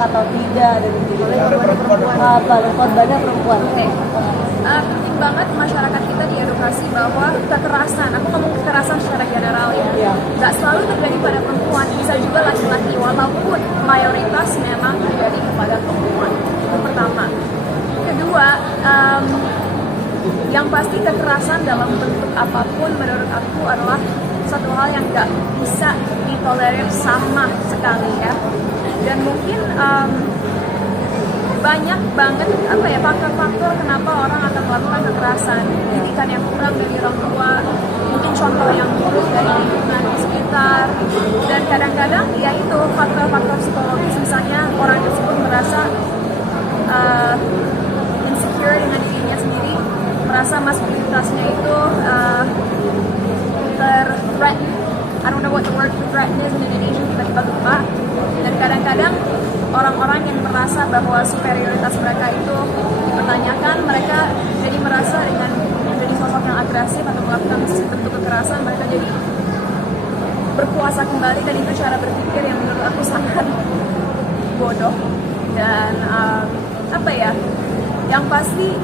atau tidak, dan korbannya perempuan. Penting banget masyarakat kita diedukasi bahwa kekerasan, aku ngomong kekerasan secara general ya, nggak selalu terjadi pada perempuan, bisa juga laki-laki, walaupun mayoritas memang terjadi kepada perempuan. Itu pertama. Kedua, yang pasti kekerasan dalam bentuk apapun menurut aku adalah satu hal yang nggak bisa ditolerir sama sekali ya. Dan mungkin banyak banget faktor-faktor kenapa orang akan melakukan kekerasan. Didikan yang kurang dari orang tua, mungkin contoh yang buruk dari lingkungan di sekitar, dan kadang-kadang ya itu faktor-faktor psikologis, misalnya orang tersebut merasa insecure dengan dirinya sendiri, merasa maskulinitasnya itu ter-threaten. I don't know what the word for threaten is in Indonesia, tiba-tiba lupa. Dan kadang-kadang orang-orang yang merasa bahwa superioritas mereka itu dipertanyakan, mereka jadi merasa dengan menjadi sosok yang agresif atau melakukan bentuk kekerasan, mereka jadi berkuasa kembali, dan itu cara berpikir yang menurut aku sangat bodoh. Dan yang pasti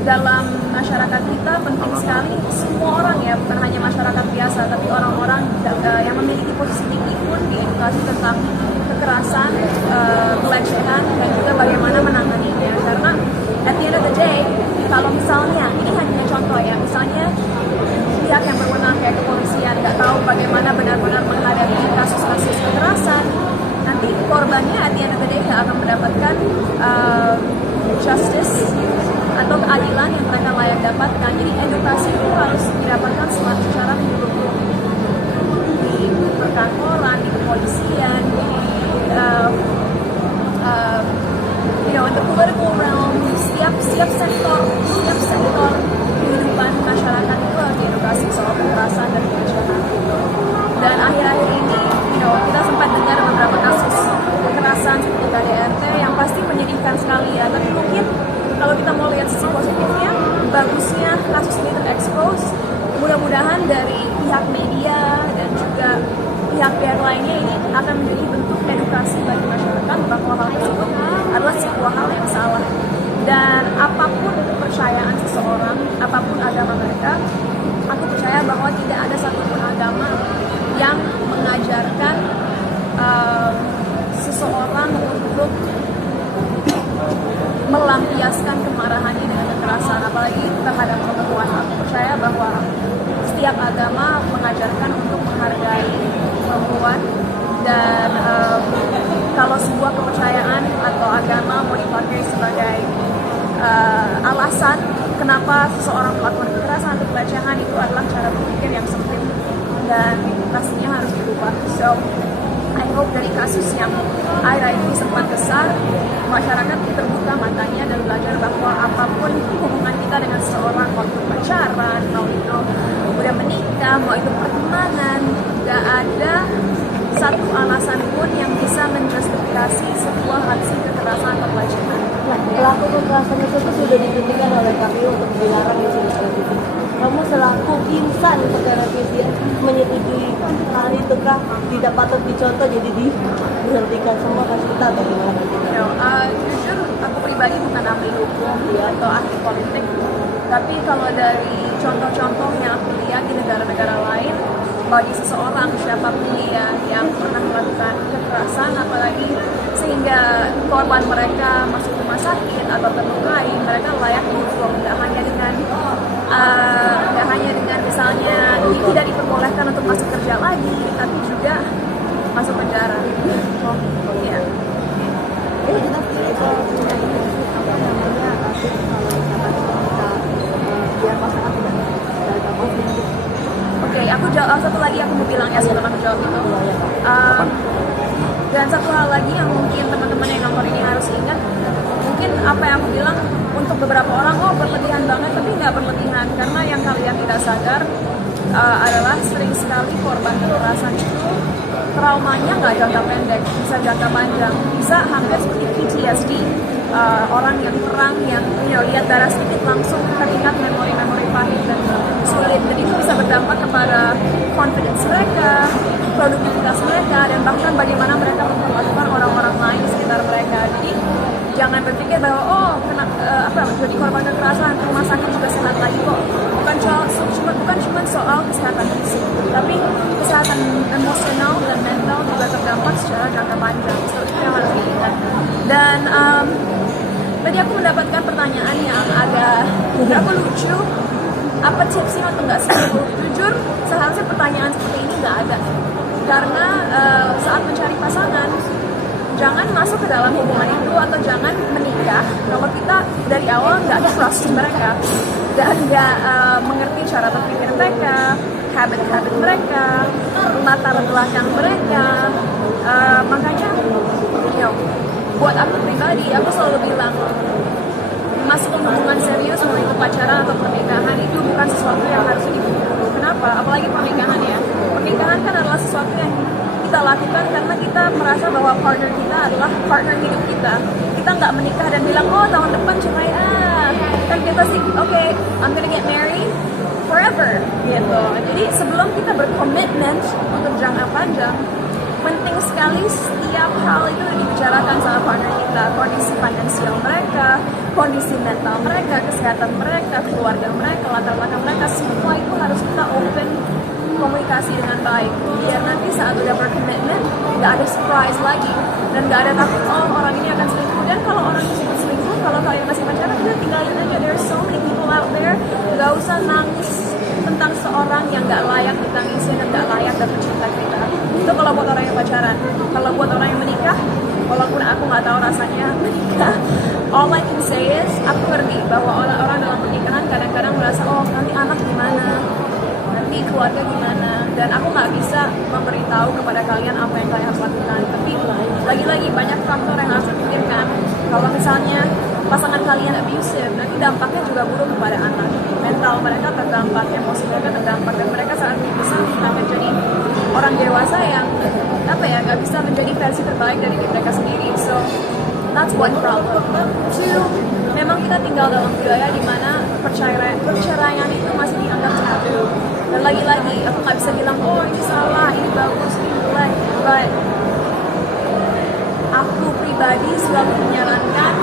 dalam masyarakat kita penting sekali semua orang ya, bukan hanya masyarakat biasa, tapi orang-orang yang memiliki posisi tinggi pun diedukasi tentang kekerasan, pelecehan, dan juga bagaimana menanganinya. Karena at the end of the day, kalau misalnya, ini hanya contoh ya, misalnya pihak yang berwenang kayak kepolisian nggak tahu bagaimana benar-benar menghadapi kasus-kasus kekerasan, nanti korbannya at the end of the day nggak akan mendapatkan justice atau keadilan yang mereka layak dapatkan. Jadi edukasi itu harus didapatkan secara menyeluruh di perkantoran, di kepolisian, di the political realm, setiap sektor kehidupan masyarakat itu harus diedukasi soal kekerasan dan pelecehan. Dan akhir-akhir ini, kita sempat dengar beberapa kasus kekerasan seperti KDRT yang pasti menyedihkan sekali ya. Tapi mungkin kalau kita mau lihat sisi positifnya, bagusnya kasus ini terekspos. Mudah-mudahan dari pihak media dan juga pihak-pihak lainnya ini akan menjadi bentuk edukasi bagi masyarakat bahwa hal tersebut adalah sebuah hal yang salah. Dan apapun kepercayaan seseorang, apapun agama mereka, aku percaya bahwa tidak ada satupun agama yang mengajarkan seseorang untuk melampiaskan kemarahannya dengan kekerasan, apalagi terhadap perempuan. Aku percaya bahwa setiap agama mengajarkan untuk menghargai perempuan, dan kalau sebuah kepercayaan atau agama mau dipakai sebagai alasan kenapa seseorang melakukan kekerasan atau pelecehan, itu adalah cara berpikir yang sempit dan pastinya harus dirubah. So I hope dari kasus yang akhir-akhir ini sempat besar, masyarakat terbuka matanya dan belajar bahwa apapun hubungan kita dengan seseorang, waktu pacaran, mau itu udah menikah, mau itu pertemanan, gak ada satu alasan pun yang bisa menjustifikasi sebuah aksi kekerasan atau pelecehan. Nah, pelaku kekerasan itu sudah ditentukan oleh KPU untuk dilarang di televisi. Kamu selaku insan negara revisi menyetujui hal itu kah? Tidak patut dicontoh, jadi dihentikan semua kasus kita atau gimana? Jujur aku pribadi bukan ahli hukum atau ahli politik, tapi kalau dari contoh-contoh yang aku lihat di negara-negara lain, bagi seseorang siapapun dia yang pernah melakukan kekerasan, apalagi sehingga korban mereka masuk rumah sakit atau terlukai, mereka layak dihukum, tidak hanya dengan misalnya tidak diperbolehkan untuk masuk kerja lagi, tapi juga masuk penjara. Ya. Kita punya apa namanya kasus kalau misalkan kita biar pasangan tidak konflik. Oke, aku jawab satu lagi, aku mau bilang ya sebelum aku jawab itu. Dan satu hal lagi yang mungkin teman-teman yang nonton ini harus ingat, mungkin apa yang aku bilang untuk beberapa orang, berlebihan banget, tapi nggak berlebihan, karena yang kalian tidak sadar adalah sering sekali korban kekerasan itu traumanya nggak jangka pendek, bisa jangka panjang, bisa hampir seperti PTSD. Orang yang perang, yang lihat darah sedikit langsung teringat memori-memori pahit dan sulit, dan itu bisa berdampak kepada confidence mereka, produktivitas mereka, dan bahkan bagaimana mereka memperlakukan orang-orang lain di sekitar sekitar mereka. Jadi jangan berpikir bahwa jadi korban kekerasan rumah sakit juga sehat lagi kok. Bukan cuma soal kesehatan fisik, tapi kesehatan emosional dan mental juga terdampak secara jangka panjang. So itu yang harus diingat. Dan tadi aku mendapatkan pertanyaan yang agak lucu. Apa tipsnya untuk nggak selingkuh? Jujur, seharusnya pertanyaan seperti ini nggak ada. Karena saat mencari pasangan, jangan masuk ke dalam hubungan itu atau jangan menikah kalau kita dari awal nggak trust mereka dan nggak mengerti cara berpikir mereka, habit-habit mereka, latar belakang mereka. Makanya, buat aku pribadi, aku selalu bilang masuk ke hubungan serius, mau itu pacaran atau pernikahan, itu bukan sesuatu yang harus diburu. Kenapa? Apalagi pernikahan ya. Pernikahan kan adalah sesuatu yang kita lakukan karena kita merasa bahwa partner kita adalah partner hidup kita. Kita nggak menikah dan bilang, oh tahun depan cerai, kan kita sih, okay, I'm gonna get married forever, gitu. Jadi sebelum kita berkomitmen untuk jangka panjang, penting sekali setiap hal itu dibicarakan sama partner kita, kondisi finansial mereka, kondisi mental mereka, kesehatan mereka, keluarga mereka, latar belakang mereka, semua itu harus kita open komunikasi dengan baik, biar nanti saat udah berkomitmen nggak ada surprise lagi dan nggak ada takut orang ini akan selingkuh. Dan kalau orang tersebut selingkuh, kalau kalian masih pacaran, udah tinggalin aja. There's so many people out there. Nggak usah nangis tentang seorang yang nggak layak ditangisin dan nggak layak dan mencinta kita. Itu kalau buat orang yang pacaran. Kalau buat orang yang menikah, walaupun aku nggak tahu rasanya menikah, all I can say is aku ngerti bahwa orang-orang dalam pernikahan kadang-kadang merasa, oh nanti anak gimana, nanti keluarga gimana, dan aku nggak bisa memberitahu kepada kalian apa yang kalian harus lakukan. Tapi lagi-lagi banyak faktor yang harus dipikirkan. Kalau misalnya pasangan kalian abusive, nanti dampaknya juga buruk kepada anak. Mental mereka terdampak, emosi mereka terdampak, dan mereka saat besar akan jadi orang dewasa yang nggak bisa menjadi versi terbaik dari diri mereka sendiri. So that's one problem. Two, memang kita tinggal dalam budaya di mana perceraian itu masih dianggap tabu. Dan lagi-lagi aku nggak bisa bilang, oh ini salah, ini bagus, ini jelek. But aku pribadi selalu menyarankan